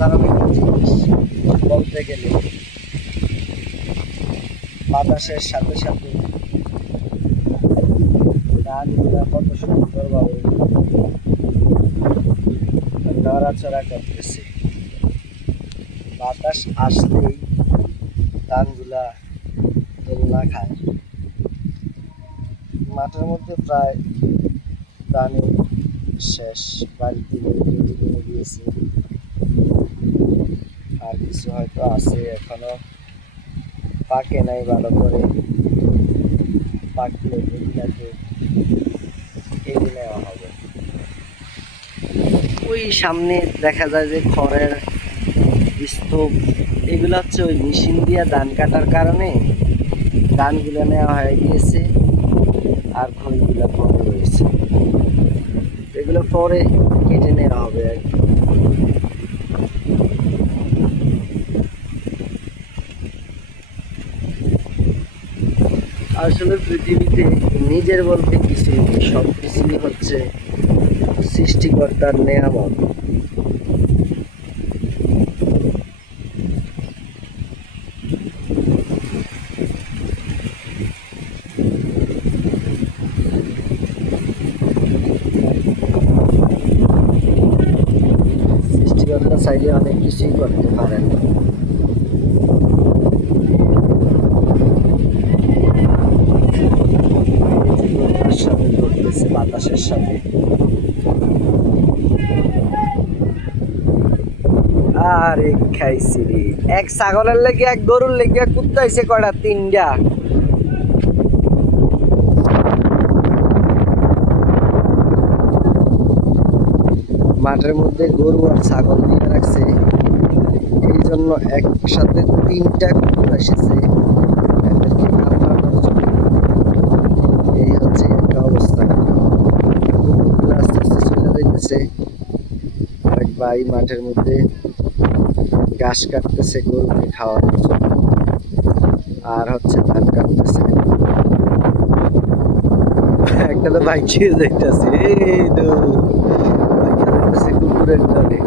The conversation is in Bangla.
অসাধারণ একটা জিনিস বলতে গেলে। বাতাসের সাথে সাথে ধানগুলা কত সুন্দরভাবে নড়াচড়া করতেছে। বাতাস আসলেই ধানগুলা দোলনা খায়। মাঠের মধ্যে প্রায় ধানই শেষ, বাড়িতে নিয়ে গিয়েছে, আর কিছু হয়তো আছে এখনো পাকে নাই ভালো করে। পাকলে এগুলাকে কেটে নেওয়া হবে। ওই সামনে দেখা যায় যে খড়ের স্তূপ, এগুলো হচ্ছে ওই মেশিন দিয়ে ধান কাটার কারণে ধানগুলো নেওয়া হয়ে গিয়েছে, আর খড়িগুলো পরে রয়েছে। এগুলো পরে কেটে নেওয়া হবে আর কি। আসলে পৃথিবীতে নিজের বলতে কিছু, সব কিছুই হচ্ছে সৃষ্টিকর্তার নেয়ামত। সৃষ্টিকর্তা চাইলে অনেক কিছুই করতে পারেন। সাথে ঘটতেছে বাতাসের সাথে। আরে খাইছি রে, এক ছাগলের লেগে এক গরুর লেগে কুত্তাইছে কয়টা, তিনটা। মাঠের মধ্যে গরু আর ছাগল দিয়ে রাখছে, এই জন্য একসাথে তিনটা কুকুর এসেছে এদেরকে কামড়ানোর জন্য। এই হচ্ছে একটা অবস্থা। কুকুরগুলো আস্তে আস্তে চলে যাইতেছে। এক ভাই মাঠের মধ্যে ঘাস কাটতেছে গরুকে খাওয়ানোর জন্য, আর হচ্ছে ধান কাটতেছে। একটা তো বাইক যাইতেছে, এই তো বাইক যাইতেছে কুকুরের দলে।